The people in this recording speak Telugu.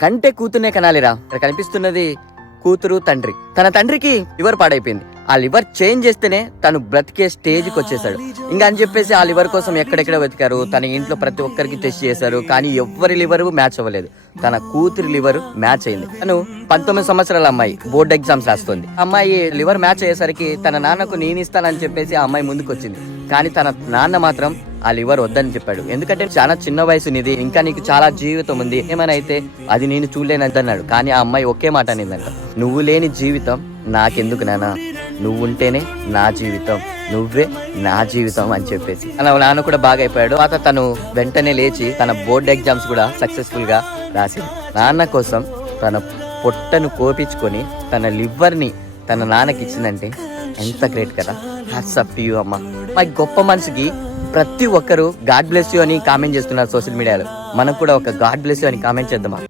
కంటే కూతుర్నే కనాలిరా. ఇక్కడ కనిపిస్తున్నది కూతురు తండ్రి. తన తండ్రికి లివర్ పాడైపోయింది. ఆ లివర్ చేంజ్ చేస్తేనే తను బ్రతికే స్టేజ్కి వచ్చేసాడు. ఇంకా అని చెప్పేసి ఆ లివర్ కోసం ఎక్కడెక్కడ వెతికారు. తన ఇంట్లో ప్రతి ఒక్కరికి టెస్ట్ చేశారు, కానీ ఎవ్వరి లివర్ మ్యాచ్ అవ్వలేదు. తన కూతురి లివర్ మ్యాచ్ అయింది. తను 19 సంవత్సరాల అమ్మాయి, బోర్డ్ ఎగ్జామ్స్ రాస్తుంది. అమ్మాయి లివర్ మ్యాచ్ అయ్యేసరికి తన నాన్నకు నేను ఇస్తానని చెప్పేసి ఆ అమ్మాయి ముందుకు వచ్చింది. కానీ తన నాన్న మాత్రం ఆ లివర్ వద్దని చెప్పాడు. ఎందుకంటే చాలా చిన్న వయసు నీది, ఇంకా నీకు చాలా జీవితం ఉంది, ఏమైనా అయితే అది నేను చూడలేనన్నాడు. కానీ ఆ అమ్మాయి ఒకే మాట అనిందంట, నువ్వు లేని జీవితం నాకెందుకు నాన్న, నువ్వు ఉంటేనే నా జీవితం, నువ్వే నా జీవితం అని చెప్పేసి అలా నాన్న కూడా బాగా అయిపోయాడు. తర్వాత తను వెంటనే లేచి తన బోర్డ్ ఎగ్జామ్స్ కూడా సక్సెస్ఫుల్ గా రాసింది. నాన్న కోసం తన పొట్టను కోపించుకొని తన లివర్ ని తన నాన్నకి ఇచ్చిందంటే ఎంత గ్రేట్ కదా. హ్యాట్స్ ఆఫ్ టు యు అమ్మ. మా గొప్ప మనసుకి ప్రతి ఒక్కరు గాడ్ బ్లెస్ యూ అని కామెంట్ చేస్తున్నారు సోషల్ మీడియాలో. మనం కూడా ఒక గాడ్ బ్లెస్ యూ అని కామెంట్ చేద్దామా?